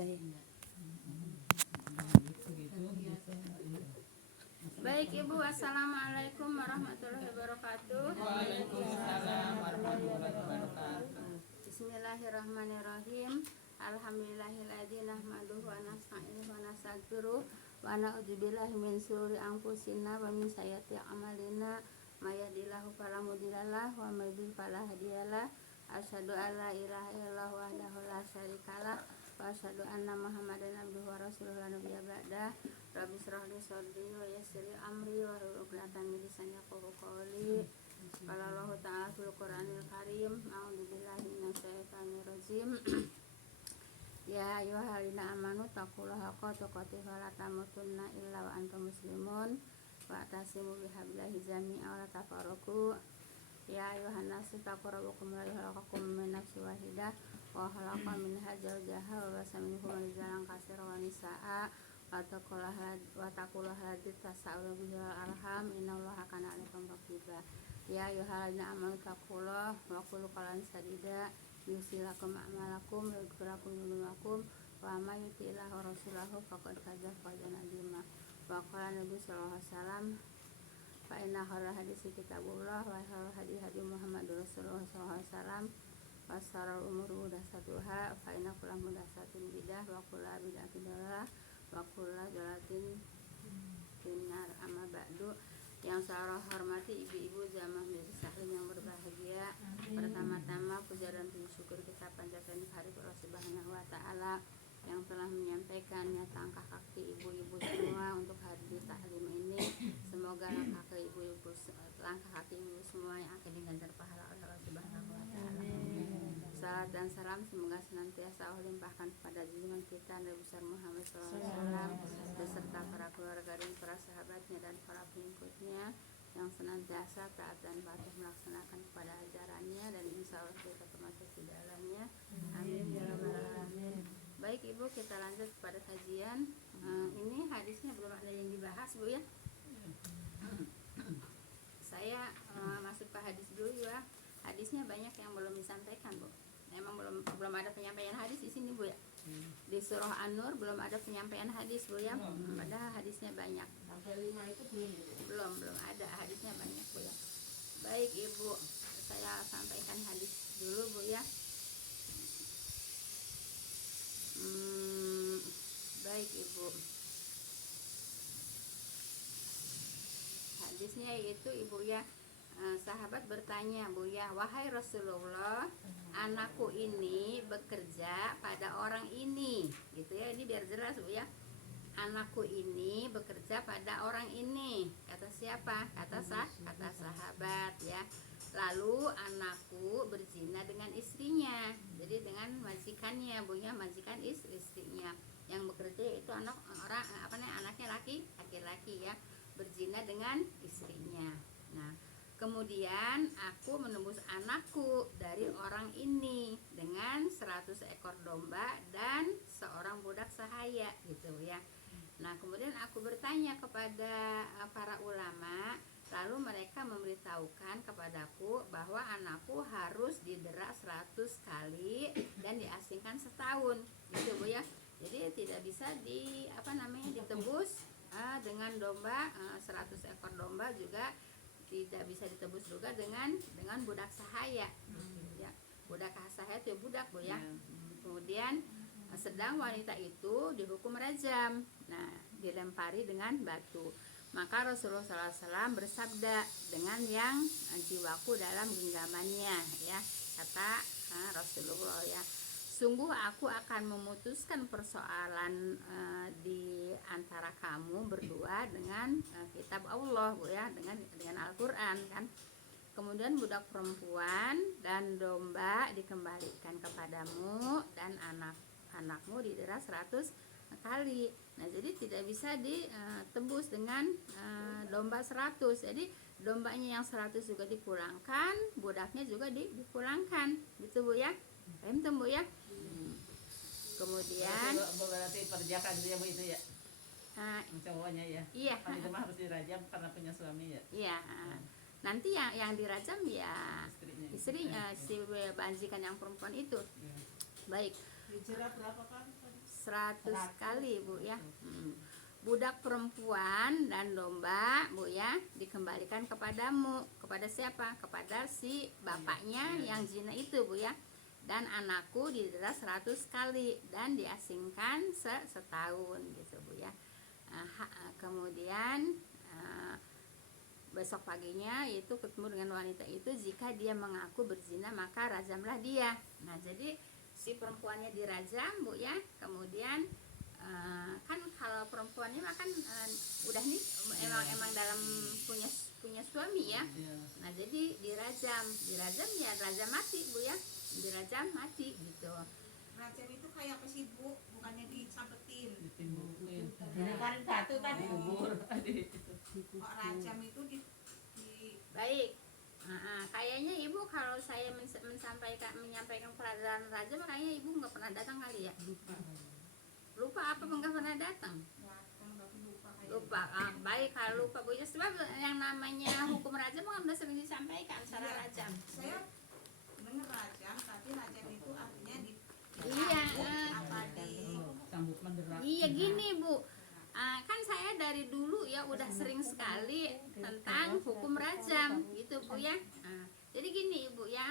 dayanya. Baik Ibu, assalamualaikum warahmatullahi wabarakatuh. Waalaikumsalam warahmatullahi wabarakatuh. Bismillahirrahmanirrahim. Alhamdulillahilladzi nahmaduhu wa nasta'inuhu wa nastaghfiruh wa na'udzubillahi min syururi anfusina wa min sayyiati a'malina. May yahdihillahu fala mudhillalah wa may yudhlil fala hadiyalah. Asyhadu an la ilaha illallah wahdahu la syarikalah wa asyhadu anna Muhammadan abduhu wa rasuluhu la nabiyya ba'dah. Rabbi shrah li sadri wa yassir li amri wa hlul 'uqdatam min lisani yafqahu qawli. Qala Allahu ta'ala fil Qur'anil Karim, a'udzu billahi minasyaitonir rajim. Ya ayyuhalladzina amanu taqullaha haqqa tuqatih wa la tamutunna illa wa antum muslimun wa atasimu bihablillahi jami'an wa la tafarraqu. Ya ayyuhan nasu taqu rabbakum alladzi khalaqakum min nafsin wahidah wa khalaqa minha zawjaha wa basa minhuma rijalan katsiran wa nisaa'a wa taqullaha alladzi tasaaluna bihi wal arham innallaha kana 'alaikum raqiba. Ya ayyuhalladzina amanu taqullaha wa qulu qawlan sadida yusilakum a'malakum wa yaghfir dhunubakum wa may yuti'illaha wa rasulahu faqad faza fawzan 'azima. Wa qala Nabi sallallahu alaihi wasallam fa inna khairal haditsi kitabullah wa khairal hadi Muhammadur Rasulullah sallallahu alaihi wasallam wa syarrul umuri muhdatsatuha fa inna kulla muhdatsatin bidah wa kulla bid'atin dhalalah wa kulla dhalalatin finnar. Amma ba'du. Yang saya hormati ibu-ibu jamaah majelis taklim yang berbahagia. Pertama-tama puja dan puji syukur kita panjatkan kepada Allah Subhanahu wa taala yang telah menyampaikan langkah kaki ibu-ibu semua untuk hadir taklim ini. Semoga langkah kaki ibu-ibu semua yang akan diganjar pahala oleh Allah Subhanahu wa taala. Salat dan salam semoga senantiasa Allah limpahkan kepada junjungan kita Nabi besar Muhammad SAW beserta para keluarga dan para sahabatnya dan para pengikutnya yang senantiasa taat dan patuh melaksanakan kepada ajarannya, dan insya Allah kita termasuk di dalamnya. Amin ya rabbal alamin. Baik Ibu, kita lanjut kepada kajian. Ini hadisnya belum ada yang dibahas Bu ya. Saya masuk ke hadis dulu ya. Hadisnya banyak yang belum disampaikan Bu. Memang belum ada penyampaian hadis di sini Bu ya. Di surah An-Nur belum ada penyampaian hadis Bu ya. Padahal hadisnya banyak. Sampai 5 itu Belum ada, hadisnya banyak Bu ya. Baik Ibu, saya sampaikan hadis dulu Bu ya. Baik Ibu. Hadisnya yaitu Ibu ya, sahabat bertanya Bu ya, wahai Rasulullah, anakku ini bekerja pada orang ini, gitu ya. Ini biar jelas Bu ya. Anakku ini bekerja pada orang ini. Kata siapa? Kata sahabat ya. Lalu anakku berzina dengan istrinya. Jadi dengan majikannya, Bu ya, majikan istrinya. Yang bekerja itu anaknya laki-laki ya, berzina dengan istrinya. Nah, kemudian aku menebus anakku dari orang ini dengan 100 ekor domba dan seorang budak sahaya, gitu ya. Nah, kemudian aku bertanya kepada para ulama, lalu mereka memberitahukan kepadaku bahwa anakku harus didera 100 kali dan diasingkan setahun, gitu Bu ya. Jadi tidak bisa ditebus dengan domba, 100 ekor domba juga tidak bisa ditebus juga dengan budak sahaya. Ya, budak sahaya itu budak Bu ya. Kemudian sedang wanita itu dihukum rajam. Nah, dilempari dengan batu. Maka Rasulullah SAW bersabda dengan yang jiwaku dalam genggamannya ya. Kata Rasulullah ya, sungguh aku akan memutuskan persoalan di antara kamu berdua dengan kitab Allah Bu ya, dengan Al-Qur'an kan. Kemudian budak perempuan dan domba dikembalikan kepadamu dan anakmu didera 100 kali. Nah, jadi tidak bisa ditebus dengan domba 100. Jadi dombanya yang 100 juga dipulangkan, budaknya juga dipulangkan, gitu Bu ya. Paham Bu ya? Kemudian berarti perjaka gitu ya Bu itu ya. Cowoknya ya. Iya. Kan itu mah harus dirajam karena punya suami ya. Iya. Nanti yang dirajam ya istrinya, si majikan yang perempuan itu. Baik. Dijerat berapa kali tadi? 100 kali Bu ya. Budak perempuan dan domba Bu ya dikembalikan kepadamu. Kepada siapa? Kepada si bapaknya yang zina itu Bu ya. Dan anakku didera 100 kali dan diasingkan setahun gitu Bu ya. Kemudian besok paginya itu ketemu dengan wanita itu, jika dia mengaku berzina maka rajamlah dia. Nah jadi si perempuannya dirajam Bu ya. Kemudian kan kalau perempuannya mah kan udah nih emang dalam punya suami ya. Nah jadi dirajam ya rajam mati Bu ya, dirajam mati gitu. Rajam itu kayak apa sih Bu? Bukannya disampetin? Kemarin satu tadi kubur. Kok rajam itu di Baik. Kayaknya Ibu kalau saya menyampaikan pelajaran rajam kayaknya Ibu nggak pernah datang kali ya. Lupa apa nggak pernah datang? Lupa. Baik kalau lupa Bu ya, sebab yang namanya hukum rajam kan udah sering disampaikan secara rajam. Saya dengar rajam, tapi rajam itu artinya di Iya, apa di Sambut menderak. iya gini Bu. Kan saya dari dulu ya udah sering sekali tentang hukum rajam gitu Bu ya. Jadi gini Ibu ya,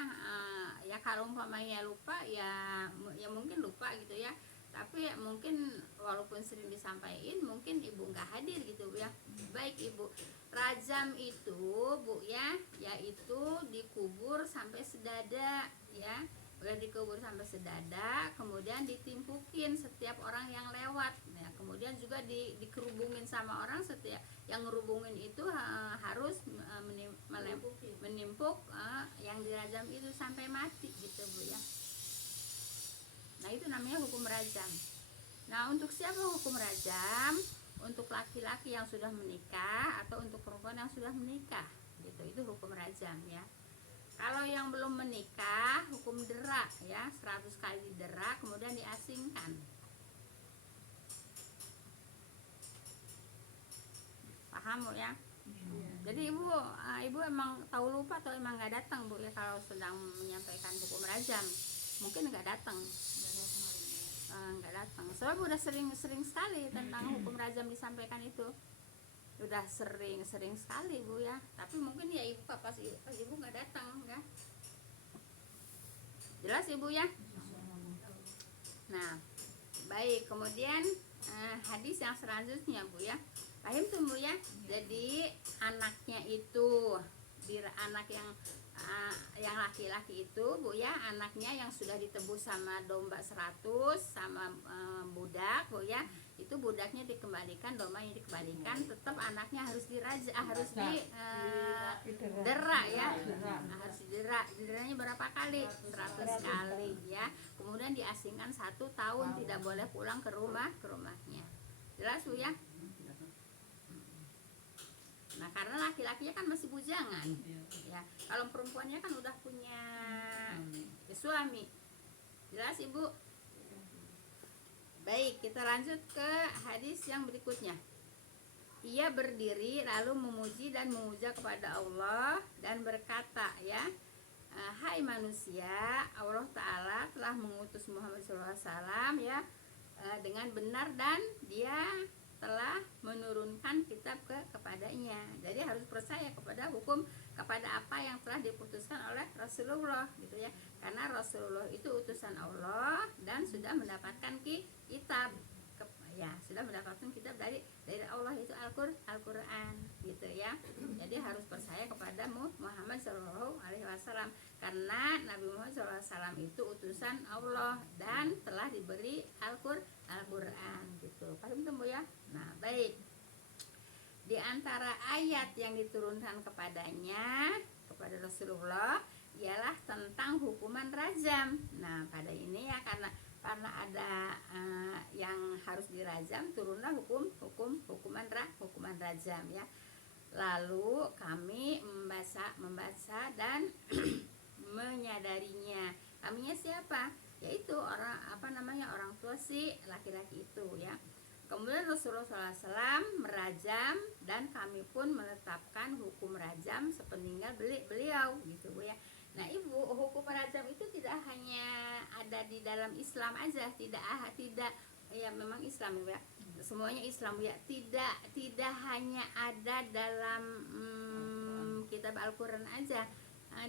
ya kalau umpamanya lupa ya mungkin lupa gitu ya. Tapi ya mungkin walaupun sering disampaikan mungkin Ibu nggak hadir gitu Bu ya. Baik Ibu, rajam itu Bu ya, yaitu dikubur sampai sedada ya. Udah dikubur sampai sedada, kemudian ditimpukin setiap orang yang lewat. Nah, kemudian juga dikerubungin sama orang, setiap yang ngerubungin itu harus menimpuk yang dirajam itu sampai mati gitu Bu ya. Nah itu namanya hukum rajam. Nah untuk siapa hukum rajam? Untuk laki-laki yang sudah menikah atau untuk perempuan yang sudah menikah gitu, itu hukum rajam ya. Kalau yang belum menikah hukum dera ya, 100 kali dera kemudian diasingkan. Paham Bu ya? Jadi ibu emang tahu lupa atau emang nggak datang Bu ya kalau sedang menyampaikan hukum rajam? Mungkin nggak datang. Nggak datang. Soalnya udah sering sekali tentang hukum rajam disampaikan itu. Udah sering sekali Bu ya. Tapi mungkin ya ibu pas ibu nggak datang ya. Jelas Ibu ya? Nah, baik. Kemudian hadis yang selanjutnya Bu ya. Paham tuh Bu ya? Jadi anaknya itu anak yang laki-laki itu Bu ya, anaknya yang sudah ditebus sama domba 100 sama budak Bu ya, itu budaknya dikembalikan, dombanya dikembalikan, tetap anaknya harus harus didera ya, harus dideranya berapa kali? 100 kali ya. Kemudian diasingkan 1 tahun, tidak boleh pulang ke rumahnya. Jelas Bu ya? Nah karena laki-lakinya kan masih bujangan ya, kalau perempuannya kan udah punya suami. Jelas Ibu? Baik, kita lanjut ke hadis yang berikutnya. Ia berdiri lalu memuji dan memuja kepada Allah dan berkata ya, hai manusia, Allah Ta'ala telah mengutus Muhammad SAW ya dengan benar dan dia telah menurunkan kitab kepadanya. Jadi harus percaya kepada hukum, kepada apa yang telah diputuskan oleh Rasulullah gitu ya. Karena Rasulullah itu utusan Allah dan sudah mendapatkan kitab ya, sudah mendapatkan kitab dari Allah, itu Al-Qur'an gitu ya. Jadi harus percaya kepada Muhammad SAW karena Nabi Muhammad SAW itu utusan Allah dan telah diberi Al-Qur'an gitu. Paham tuh Bu ya? Nah, baik. Di antara ayat yang diturunkan kepadanya, kepada Rasulullah, ialah tentang hukuman rajam. Nah, pada ini ya karena ada yang harus dirajam, turunlah hukuman rajam ya. Lalu kami membaca dan menyadarinya. Kaminya siapa? Yaitu orang tua si laki-laki itu ya. Kemudian Rasulullah SAW merajam dan kami pun menetapkan hukum rajam sepeninggal beliau gitu Bu ya. Nah ibu, hukum rajam itu tidak hanya ada di dalam Islam aja, tidak ya memang Islam ya, semuanya Islam ya, tidak hanya ada dalam kitab Al-Quran aja.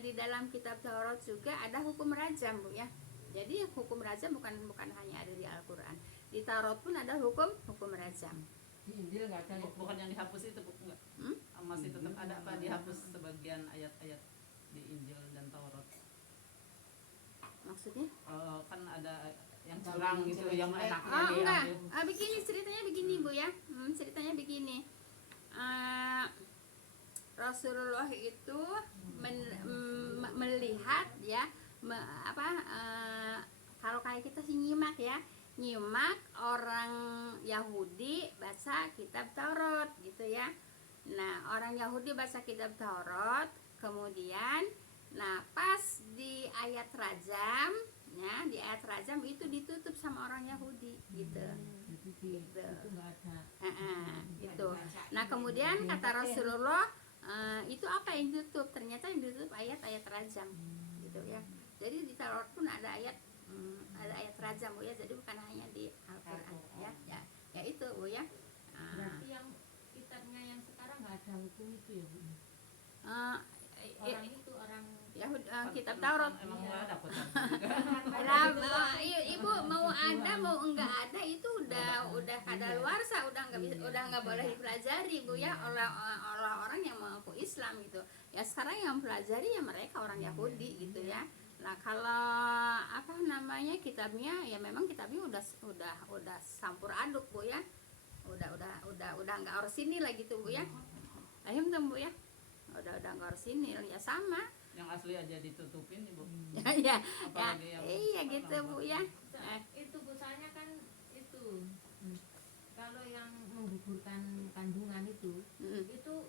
Di dalam kitab Taurat juga ada hukum rajam bu ya. Jadi hukum rajam bukan hanya ada di Al-Quran, di Taurat pun ada hukum rajam. Di Injil nggak ada, bukan yang dihapus itu bu, enggak? Masih tetap ada apa dihapus sebagian ayat-ayat di Injil dan Taurat? Maksudnya? Kan ada yang curang gitu, yang enaknya enggak. diambil. Begini ceritanya begini bu ya. Ceritanya begini. Rasulullah itu melihat ya kalau kayak kita sih nyimak orang Yahudi baca kitab Taurat gitu ya. Nah orang Yahudi baca kitab Taurat, kemudian pas di ayat rajam ya, di ayat rajam itu ditutup sama orang Yahudi gitu. Gitu. Gitu. Nah kemudian kata Rasulullah, itu apa yang ditutup? Ternyata yang ditutup ayat-ayat rajam gitu ya. Jadi di Taurat pun ada ayat rajam bu ya. Jadi bukan hanya di Al-Quran ya itu bu ya. Berarti yang kitabnya yang sekarang nggak ada hukum itu ya bu? Orang itu orang Yahudi, kitab Taurat. Emang nggak ada kota. Ibu mau ada mau enggak ada itu udah kadaluarsa, udah nggak boleh dipelajari bu ya oleh orang yang mengaku Islam gitu ya. Sekarang yang pelajari ya mereka orang Yahudi gitu ya. Nah kalau kitabnya ya memang kitabnya udah campur aduk bu ya, udah nggak orisinil lah gitu bu ya. Ayo bu ya, udah nggak orisinil ya, sama Yang asli aja ditutupin ibu. Iya gitu bu ya. Itu busanya kan itu kalau yang menggugurkan kandungan itu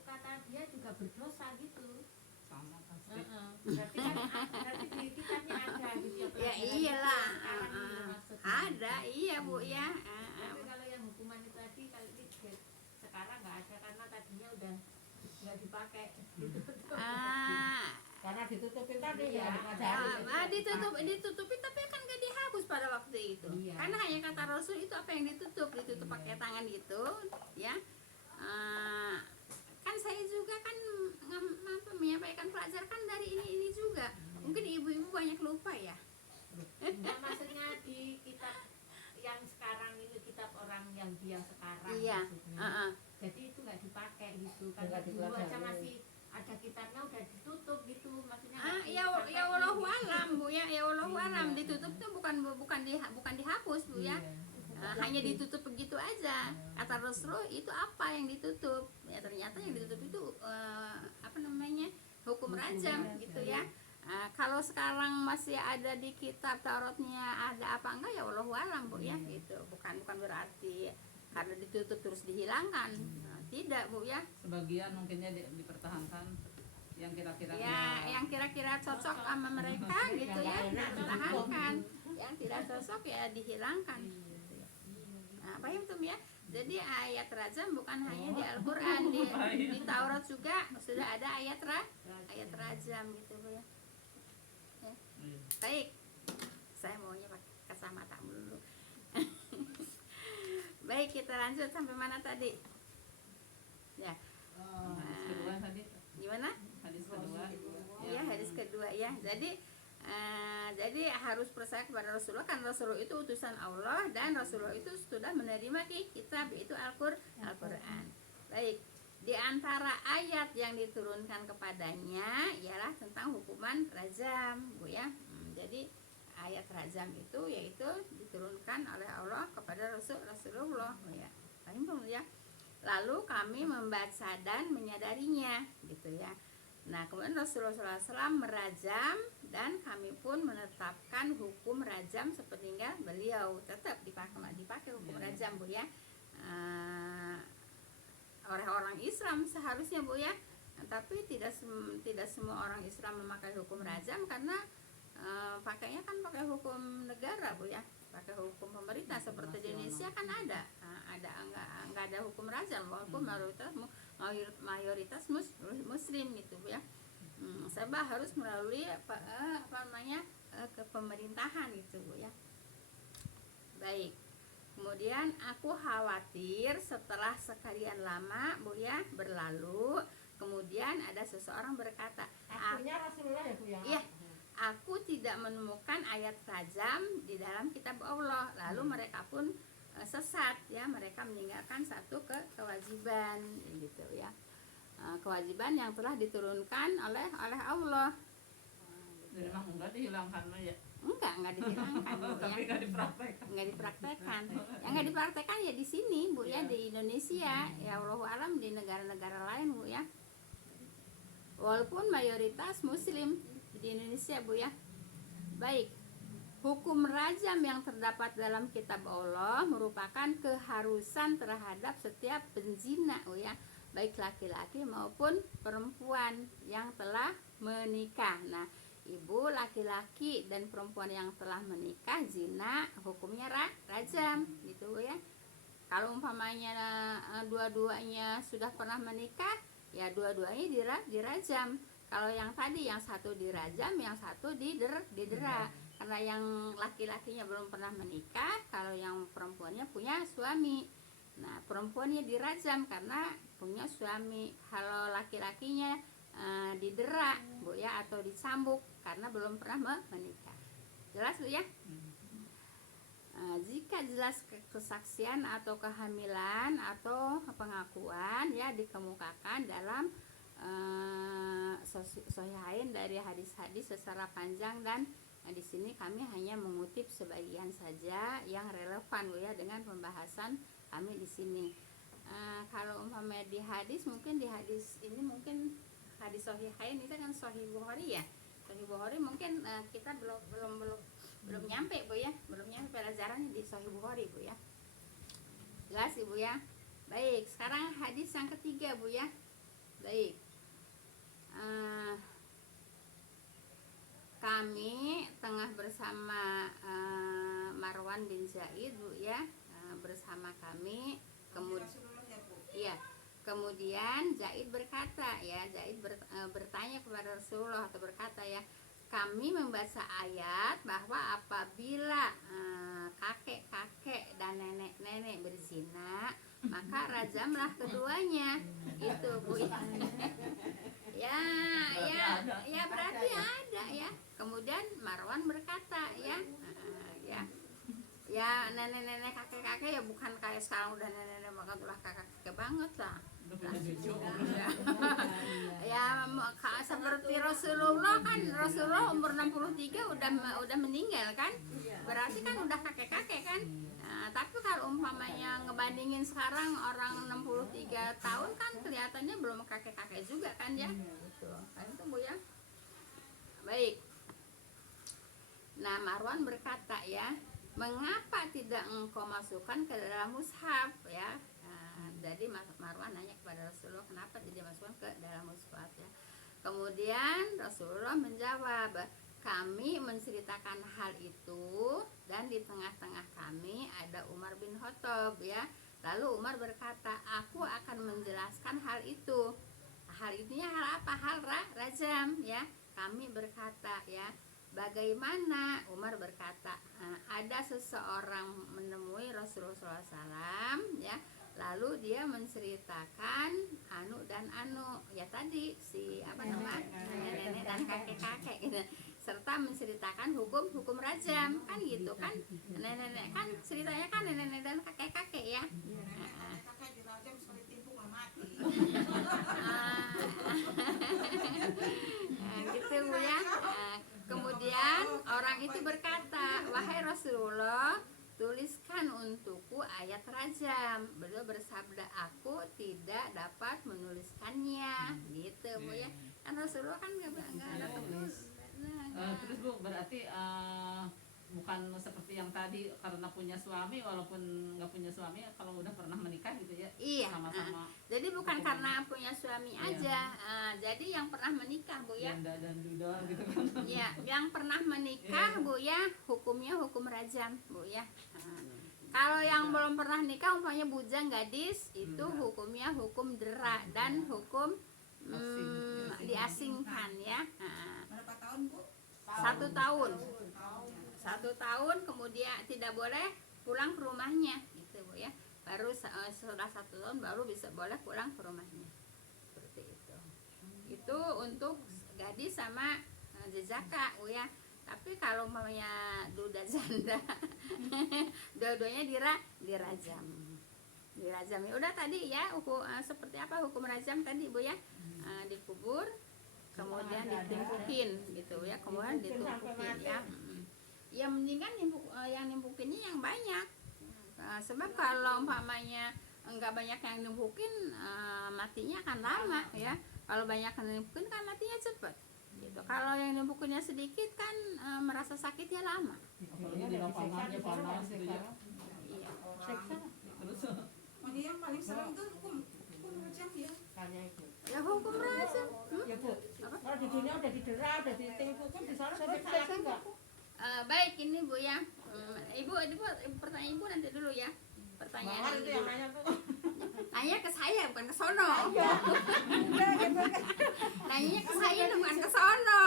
kata dia juga berdosa gitu. Sama pasti. Berarti di kitabnya ada gitu Ya iyalah, ada iya bu ya. Tapi kalau yang hukuman itu tadi kalau sekarang nggak ada karena tadinya udah nggak dipakai gitu. Karena ditutupin tadi ya. Ditutupin tapi kan gak dihapus pada waktu itu. Iya. Karena hanya kata Rasul itu apa yang ditutup pakai tangan gitu ya. Kan saya juga kan menyampaikan pelajar kan dari ini juga. Mungkin ibu-ibu banyak lupa ya. Nah, maksudnya di kitab yang sekarang ini kitab orang yang sekarang Iya. maksudnya. Jadi itu nggak dipakai gitu. Karena dulu aja masih ada kitabnya udah ditutup gitu, maksudnya ya wallahu alam bu ya, wallahu alam. Ditutup tuh bukan dihapus bu ya. Hanya ditutup begitu aja. Kata Rasul itu apa yang ditutup ya, ternyata yang ditutup itu hukum rajam gitu ya. Kalau sekarang masih ada di kitab Tauratnya ada apa enggak ya wallahu alam bu ya gitu. Bukan berarti karena ditutup terus dihilangkan. Tidak bu ya. Sebagian mungkinnya dipertahankan yang kira-kira yang kira-kira cocok sama mereka gitu ya, dipertahankan. Yang tidak cocok ya dihilangkan. Nah, paham tuh ya. Jadi ayat rajam bukan hanya di Al-Quran, di Taurat juga sudah ada ayat rajam gitu bu ya. Baik, saya maunya pakai kacamata dulu. Baik, kita lanjut sampai mana tadi? Ya. Hadis kedua tadi. Gimana? Hadis kedua. Iya, hadis kedua ya. Jadi harus percaya kepada Rasulullah, kan Rasulullah itu utusan Allah dan Rasulullah itu sudah menerima kitab yaitu Al-Quran. Baik, di antara ayat yang diturunkan kepadanya ialah tentang hukuman rajam, bu ya. Jadi ayat rajam itu yaitu diturunkan oleh Allah kepada Rasulullah, bu ya. Paham belum ya? Lalu kami membaca dan menyadarinya, gitu ya. Nah, kemudian Rasulullah SAW merajam dan kami pun menetapkan hukum rajam sepeninggal beliau. Tetap dipakai hukum rajam bu ya. Oleh orang Islam seharusnya bu ya. Tapi tidak semua orang Islam memakai hukum rajam karena pakainya kan pakai hukum negara bu ya. Pakai hukum pemerintah seperti di Indonesia kan ada nggak ada hukum rajam walaupun mayoritas muslim gitu ya. Sebab harus melalui ke pemerintahan itu Bu ya. Baik. Kemudian aku khawatir setelah sekian lama Bu ya berlalu, kemudian ada seseorang berkata, Akunya Rasulullah ya Bu ya. Iya. Aku tidak menemukan ayat rajam di dalam kitab Allah. Lalu mereka pun sesat ya, mereka meninggalkan satu kewajiban gitu ya. Kewajiban yang telah diturunkan oleh Allah. Jadi mah enggak dihilangkan ya. Enggak dihilangkan Bu ya. Tapi enggak dipraktekkan. Enggak dipraktekkan. Yang enggak dipraktekkan ya di sini Bu ya, di Indonesia. Ya Allahu alam di negara-negara lain Bu ya. Walaupun mayoritas muslim di Indonesia Bu ya. Baik. Hukum rajam yang terdapat dalam kitab Allah merupakan keharusan terhadap setiap penzina Bu ya, baik laki-laki maupun perempuan yang telah menikah. Nah, ibu laki-laki dan perempuan yang telah menikah zina hukumnya rajam gitu Bu ya. Kalau umpamanya dua-duanya sudah pernah menikah, ya dua-duanya dirajam. Kalau yang tadi yang satu dirajam, yang satu didera. Karena yang laki-lakinya belum pernah menikah, kalau yang perempuannya punya suami. Nah, perempuannya dirajam karena punya suami. Kalau laki-lakinya didera Bu ya, atau dicambuk karena belum pernah menikah. Jelas Bu ya? Jika jelas kesaksian atau kehamilan atau pengakuan ya dikemukakan dalam Sahihain dari hadis-hadis secara panjang, dan di sini kami hanya mengutip sebagian saja yang relevan Bu ya dengan pembahasan kami di sini. Kalau umpamanya di hadis, mungkin di hadis ini mungkin hadis Sahihain itu kan Sahih Bukhari ya. Sahih Bukhari mungkin kita belum nyampe Bu ya, belum nyampe pelajarannya di Sahih Bukhari Bu ya. Jelas Ibu ya. Baik, sekarang hadis yang ketiga Bu ya. Baik. Kami tengah bersama Marwan bin Zaid Bu ya, bersama kami. Kemudian Rasulullah ya Bu. iya, kemudian Zaid berkata ya, Zaid bertanya kepada Rasulullah atau berkata ya, kami membaca ayat bahwa apabila kakek-kakek dan nenek-nenek berzina, maka rajamlah keduanya. Itu Bu ya berarti ada ya. Kemudian Marwan berkata ya nenek-nenek kakek-kakek ya bukan kayak sekarang udah nenek-nenek banget, udah kakek banget lah. Ya seperti Rasulullah kan, Rasulullah umur 63 udah meninggal kan, berarti kan udah kakek-kakek kan. Tapi kalau umpamanya ngebandingin sekarang orang 63 tahun kan kelihatannya belum kakek-kakek juga kan ya. Kan itu Bu ya. Baik. Nah, Marwan berkata ya, mengapa tidak engkau masukkan ke dalam mushaf ya? Jadi Marwan nanya kepada Rasulullah, kenapa tidak masukkan ke dalam mushaf ya? Kemudian Rasulullah menjawab, kami menceritakan hal itu dan di tengah-tengah kami ada Umar bin Khattab ya. Lalu Umar berkata, aku akan menjelaskan hal itu. Hal itunya hal apa? Hal rajam ya. Kami berkata ya, bagaimana? Umar berkata, ada seseorang menemui Rasulullah SAW ya, lalu dia menceritakan anu dan anu ya, tadi si apa namanya nenek dan kakek-kakek gitu, serta menceritakan hukum rajam kan gitu kan. Nenek kan ceritanya kan nenek dan kakek-kakek ya. Kakek dirajam sekali timpuk mati. Gitu Bu ya. Kemudian orang itu berkata, wahai Rasulullah, tuliskan untukku ayat rajam. Beliau bersabda, aku tidak dapat menuliskannya. Gitu Bu ya. Kan Rasulullah kan nggak ada tulis. Terus Bu, berarti bukan seperti yang tadi karena punya suami, walaupun nggak punya suami, kalau udah pernah menikah gitu ya. Iya. Sama-sama. Jadi bukan karena punya suami aja. Jadi yang pernah menikah Bu ya. Janda dan duda gitu kan. Iya, yang pernah menikah Bu ya, hukumnya hukum rajam Bu ya. Kalau yang belum pernah nikah, umpamanya bujang gadis, itu hukumnya hukum dera dan hukum diasingkan ya. Nah, Berapa tahun Bu? 1 tahun. Tahun ya. 1 tahun kemudian tidak boleh pulang ke rumahnya gitu Bu ya. Baru setelah 1 tahun baru bisa boleh pulang ke rumahnya. Seperti itu. Itu untuk gadis sama jejaka Bu ya. Tapi kalau umpamanya duda janda dua-duanya dirajam. Dirajam ya udah tadi ya seperti apa hukum rajam tadi Bu ya. Dikubur kemudian ditimpukin gitu ya, kemudian ditimpukin ya. Ya mendingan yang nimpukinnya yang banyak. Sebab kalau umpamanya enggak banyak yang nimpukin matinya akan lama ya. Kalau banyak yang nimpukin kan matinya cepat gitu. Kalau yang nimpukinnya sedikit kan merasa sakitnya lama. Apalagi di lapangannya panas gitu ya. Iya. Terus Oh, yang paling serem tuh hukum rajam ya. Ya hukum rajam. Ya Bu, kalau di dunia udah didera, udah ditimpukkan, di sana salah lagi enggak? Baik ini Bu ya. Ibu pertanyaan Ibu nanti dulu ya. Pertanyaan Mawar itu yang nanya tuh. nanya ke saya bukan ke sono. Iya. Udah gitu kan. Nanyanya ke saya bukan ke sono.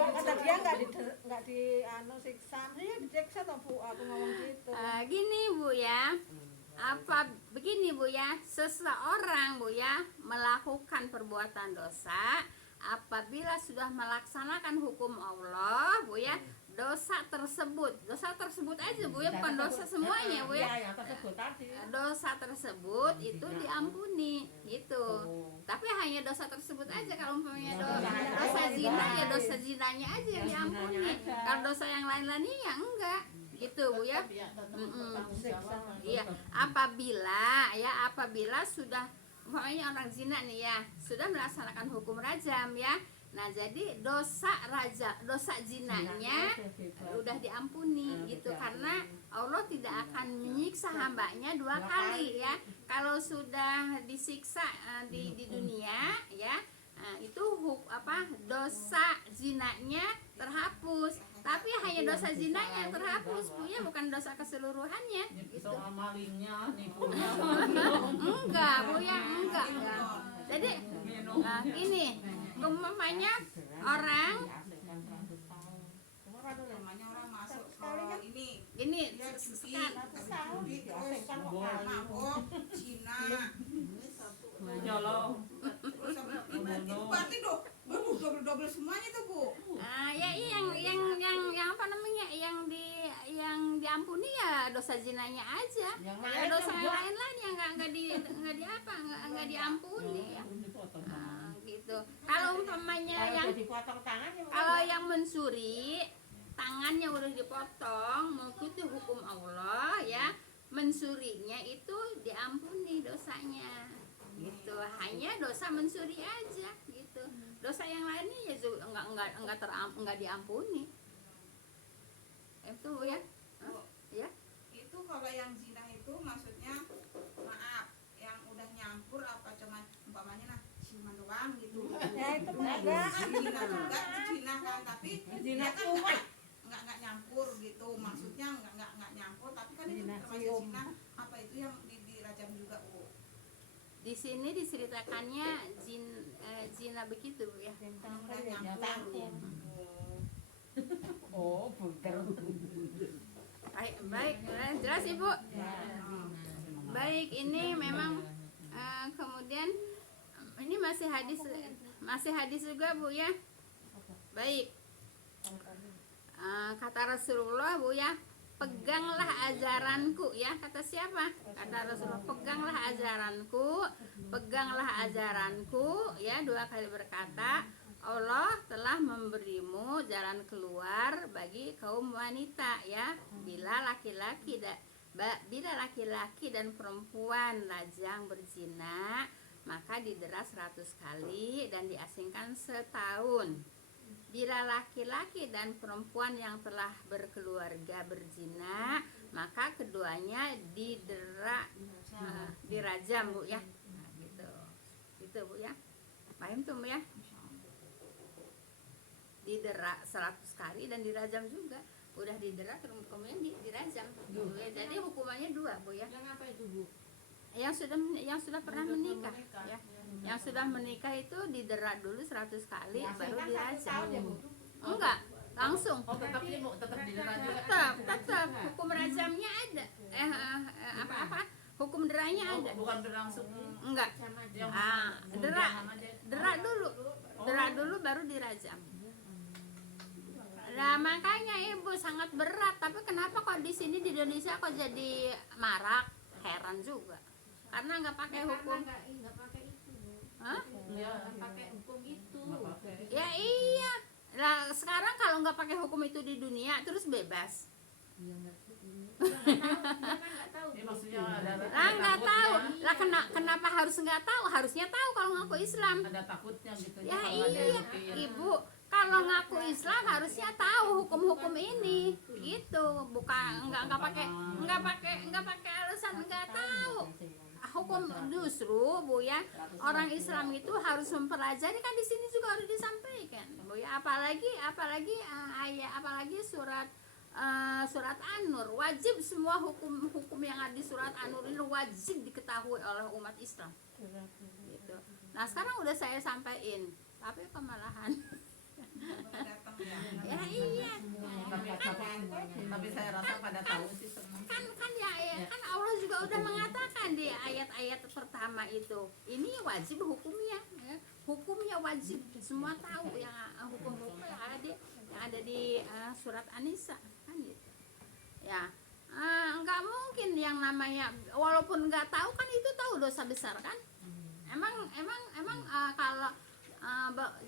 Kata dia enggak di siksa. Dia disiksa toh Bu, aku ngomong gitu. Gini Bu ya. Begini Bu ya, seseorang Bu ya melakukan perbuatan dosa apabila sudah melaksanakan hukum Allah Bu ya, dosa tersebut aja Bu ya, bukan dosa semuanya Bu ya. Iya, yang tersebut tadi. Dosa tersebut itu diampuni gitu. Tapi hanya dosa tersebut aja. Kalau umpamanya dosa zina ya dosa zinanya aja yang diampuni. Kalau dosa yang lain-lainnya ya enggak gitu Bu ya. Iya, apabila sudah umpamanya orang zina nih ya, sudah melaksanakan hukum rajam ya. Nah, jadi dosa zinanya udah diampuni gitu, karena Allah tidak akan menyiksa hambanya 2 kali ya. Kalau sudah disiksa di dunia ya, itu dosa zinanya terhapus. Tapi hanya dosa zinanya yang terhapus Bu ya, bukan dosa keseluruhannya gitu. soal malingnya, nipunya. Enggak Bu ya, enggak. Jadi ini umpamanya orang Namanya orang masuk ke ini dia judi, mabok, Cina, Nyolong. terus itu berarti double semuanya tuh Bu. ya yang apa namanya yang diampuni ya dosa zinanya aja. Ada dosa yang lain yang nggak diampuni ya. Gitu. Kalau umpamanya yang mencuri tangannya udah dipotong mengikuti hukum Allah ya, mencurinya itu diampuni dosanya gitu. Hanya dosa mencuri aja gitu. Dosa yang lainnya ya enggak diampuni. Itu ya. Ya. Itu kalau yang zina itu maksudnya maaf, yang udah nyampur apa cuman umpamanya ciuman doang gitu. Ya itu enggak. Zina juga itu zina kan, tapi Zina dia kan enggak nyampur gitu. Maksudnya enggak nyampur, tapi kan itu termasuk zina. Apa itu yang dirajam juga Bu? Di sini diceritakannya zina begitu ya. Udah nyampur. Oh, bener. Baik, jelas Ibu. Baik, ini memang kemudian ini masih hadis juga Bu ya. Baik. Kata Rasulullah Bu ya, peganglah ajaranku ya. Kata siapa? Kata Rasulullah, peganglah ajaranku ya. 2 kali berkata, Allah telah memberimu jalan keluar bagi kaum wanita ya. Bila laki-laki dan perempuan lajang berzina, maka didera 100 kali dan diasingkan setahun. Bila laki-laki dan perempuan yang telah berkeluarga berzina, maka keduanya dirajam Bu ya. Nah, gitu Bu ya. Paham tuh Bu ya? Didera 100 kali dan dirajam juga. Udah didera kemudian dirajam gitu ya. Jadi hukumannya 2 Bu ya. Yang apa itu Bu? yang sudah pernah menikah ya. Yang sudah menikah itu didera dulu 100 kali baru dirajam. Enggak, langsung. Oh tetap ibu tetap didera juga. Tetap hukum rajamnya ada. Hukum deranya ada. Bukan berlangsung. Enggak. Yang Dera dulu baru dirajam. Nah, makanya ibu sangat berat. Tapi kenapa kok di sini di Indonesia kok jadi marak? Heran juga. Karena nggak pakai hukum. Nggak pakai itu. Hah? Nggak pakai hukum itu. Ya iya. Nah, sekarang kalau nggak pakai hukum itu di dunia terus bebas. Iya nggak tahu. Ini maksudnya ada Lah nggak tahu. takutnya. Lah kenapa harus nggak tahu? Harusnya tahu kalau ngaku Islam. Ada takutnya gitu. Ya kalau ada iya, yang buktiin. ibu kalau ngaku Islam harusnya tahu hukum-hukum ini, gitu. Bukan nggak pakai alasan nggak tahu. Hukum justru bu ya, orang Islam itu harus mempelajari, kan di sini juga harus disampaikan bu ya. Apalagi surat An-Nur, wajib semua hukum yang ada di surat An-Nur ini wajib diketahui oleh umat Islam. Gitu. Nah sekarang udah saya sampaikan, tapi kemalahan. datang Ya iya. Tapi saya rasa pada tahu sih senang. Kan Allah juga udah mengatakan di ayat-ayat pertama itu, ini wajib hukumnya, ya. Hukumnya wajib, semua tahu yang hukum-hukum yang ada di surat An-Nisa kan gitu. Ya, nggak mungkin yang namanya, walaupun nggak tahu kan itu tahu dosa besar kan. Emang kalau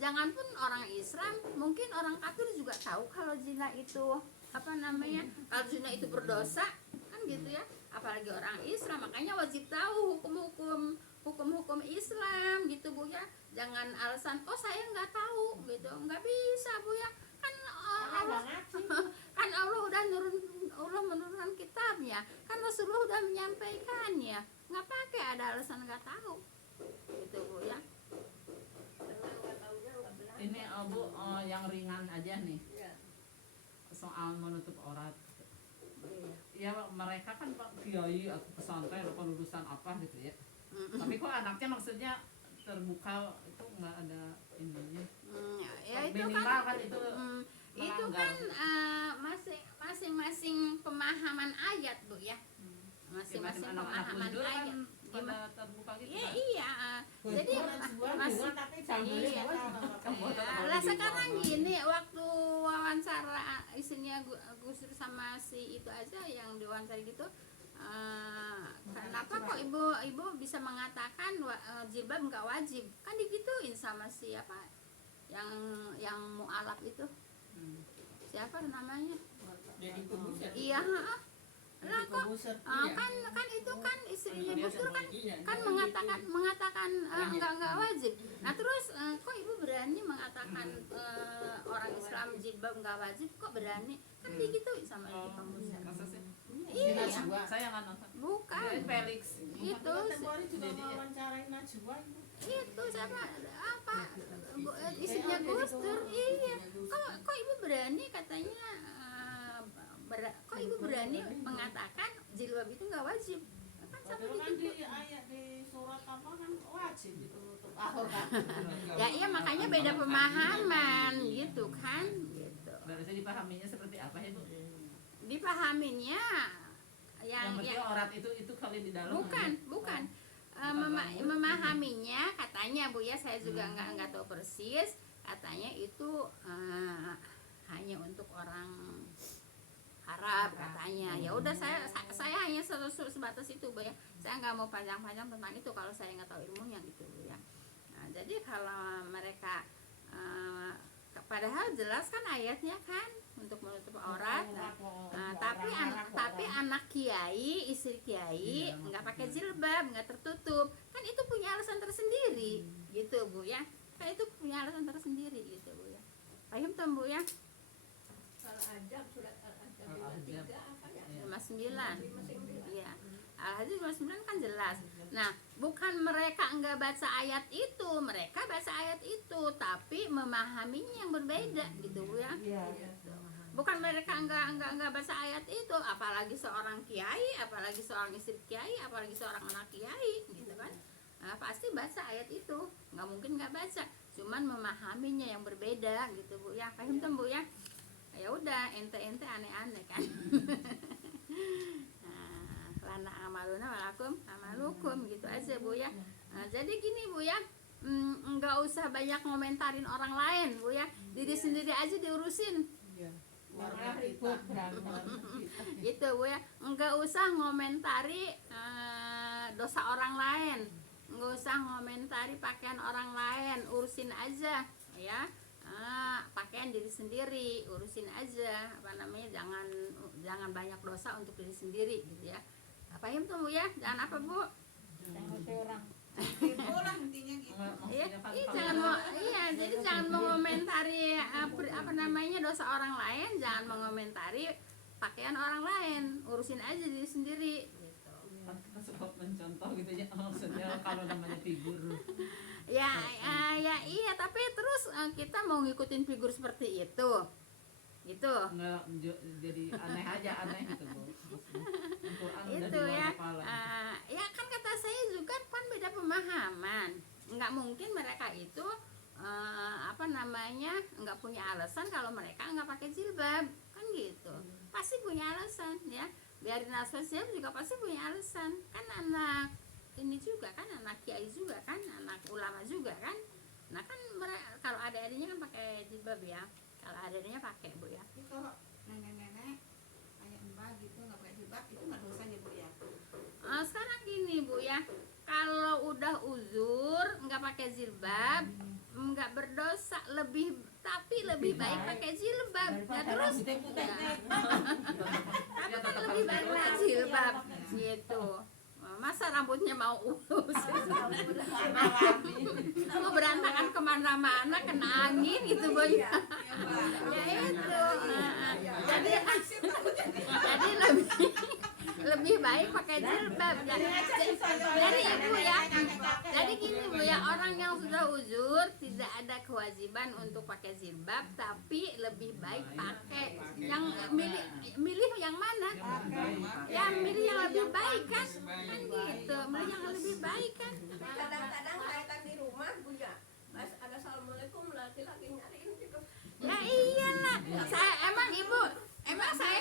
jangan pun orang Islam, mungkin orang kafir juga tahu kalau zina itu kalau zina itu berdosa kan gitu ya. Apalagi orang Islam, makanya wajib tahu hukum Islam gitu bu ya. Jangan alasan saya nggak tahu gitu, nggak bisa bu ya. Kan Allah udah menurunkan kitabnya, kan Rasulullah udah menyampaikannya, nggak pakai ada alasan nggak tahu gitu bu ya. Ini Bu yang ringan aja nih. Soal menutup aurat. Ya mereka kan Pak kiai atau pesantren atau lulusan apa gitu ya. Tapi kok anaknya maksudnya terbuka itu nggak ada ininya. Ya itu Minimal kan itu itu kan masing-masing pemahaman ayat bu ya. Masing-masing anak-anak pemahaman Gus Dur kan ayat. pada terbuka gitu. Ya kan? iya. Jadi iya. Lah sekarang gini, waktu wawancara isinya Gus Dur sama si itu aja yang diwawancara gitu, kenapa kok ibu bisa mengatakan jilbab nggak wajib? Kan digituin sama siapa yang mualaf itu, siapa namanya? Iya. Lah kok kan itu kan istrinya Gus Dur kan mengatakan enggak wajib. Nah terus kok ibu berani mengatakan orang Islam jilbab enggak wajib, kok berani? Kan digituin sama ibu kamu. Masa sih? Iya. Saya nggak nonton. Bukan. Ya, Felix. Itu siapa istrinya Gus Dur. Iya. Kok ibu berani katanya kok ibu berani mengatakan jilbab itu nggak wajib? Kan sama gitu. Di surat apa kan wajib itu untuk aurat. Ya iya, makanya beda pemahaman gitu kan gitu. Berarti dipahaminya seperti apa ya Bu? Dipahaminya yang penting aurat itu kali di dalam. bukan. Memahaminya katanya bu ya, saya juga nggak tahu persis, katanya itu hanya untuk orang Arab katanya. Ya udah saya hanya sebatas itu bu ya. Saya nggak mau panjang-panjang tentang itu kalau saya nggak tahu ilmunya gitu bu ya. Nah, jadi kalau mereka padahal jelas kan ayatnya kan untuk menutup aurat. Tapi anak kiai, istri kiai nggak pakai jilbab, nggak tertutup, kan itu punya alasan tersendiri gitu bu ya. Kan itu punya alasan tersendiri gitu bu ya. Paham tuh bu ya? Surat Al-Ahzab 59. Iya. Al-Ahzab 59 kan jelas. Nah, bukan mereka enggak baca ayat itu, mereka baca ayat itu tapi memahaminya yang berbeda gitu Bu ya. bukan mereka enggak baca ayat itu, apalagi seorang kiai, apalagi seorang istri kiai, apalagi seorang anak kiai gitu kan. Nah, pasti baca ayat itu, nggak mungkin nggak baca, cuman memahaminya yang berbeda gitu Bu ya. Paham tuh Bu ya? Ya udah, ente aneh-aneh kan. Nah, lana amaluna walakum amalukum gitu aja Bu ya. Nah, jadi gini Bu ya, nggak usah banyak ngomentarin orang lain Bu ya, diri sendiri aja diurusin Malah ribut berantem. gitu Bu ya. Nggak usah ngomentari dosa orang lain, nggak usah ngomentari pakaian orang lain, urusin aja ya. Pakaian diri sendiri, urusin aja, apa namanya, jangan banyak dosa untuk diri sendiri gitu ya. Apa ya Bu ya? Jangan apa Bu? Jangan orang. Itulah intinya gitu. Iya, Maksudnya kan iya, kalau- jangan mau, iya, jadi jangan mengomentari apa namanya dosa orang lain, jangan mengomentari pakaian orang lain, urusin aja diri sendiri gitu. kan kita suka mencontoh gitu ya, maksudnya kalau namanya figur Ya, ya iya, tapi terus kita mau ngikutin figur seperti itu, gitu. nggak jadi aneh aja, aneh gitu Bu. Al-Quran udah Itu di luar ya, kepala. ya kan kata saya juga kan beda pemahaman. Nggak mungkin mereka itu apa namanya nggak punya alasan kalau mereka nggak pakai jilbab kan gitu. Pasti punya alasan ya. Biarin asal juga pasti punya alasan. Kan anak ini juga kan, anak kiai juga kan, anak ulama juga kan. Nah kan mereka kalau ada adanya kan pakai jilbab ya. Kalau ada adanya pakai Bu ya. Tapi kalau nenek-nenek kayak mbak gitu nggak pakai jilbab itu nggak dosa ya Bu ya. Sekarang gini Bu ya, kalau udah uzur nggak pakai jilbab nggak berdosa, tapi lebih baik pakai jilbab ya. Terus ya, tapi kan lebih baik pakai jilbab gitu. Masa rambutnya mau urus mau berantakan kemana-mana, kena angin gitu Bu ya. Ya itu jadi lebih baik pakai jilbab ya. Jadi Ibu ya, jadi gini Bu ya, orang yang sudah uzur tidak ada kewajiban untuk pakai jilbab, tapi lebih baik pakai yang milih yang mana ya, milih yang lebih baik kan gitu, milih yang lebih baik kan. Kadang-kadang saya kan di rumah Bu ya, pas ada assalamualaikum laki-laki nyariin gitu. Ya iyalah, saya emang saya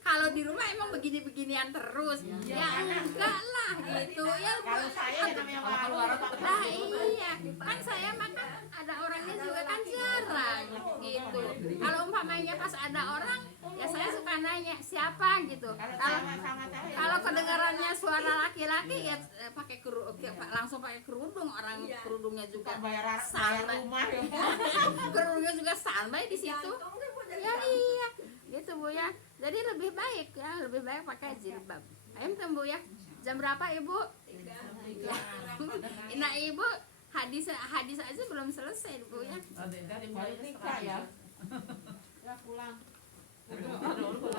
kalau di rumah emang begini-beginian terus ya enggak lah gitu ya. Kalau saya namanya malu. Nah iya, kan saya makan ada orangnya juga kan jarang gitu. Kalau umpamanya pas ada orang, ya saya suka nanya siapa gitu. Kalau kedengarannya suara laki-laki ya pakai langsung pakai kerudung, orang kerudungnya juga Bayar standby, rumah ya. kerudungnya juga standby di situ. Gantung deh Bu jadi Ya iya, gitu Bu ya. Jadi lebih baik ya, lebih baik pakai jilbab. Ayo Bu ya. Jam berapa Ibu? Nah Ibu, hadis aja belum selesai Bu ya. Dari Baru nikah ya. Ya pulang. Aduh,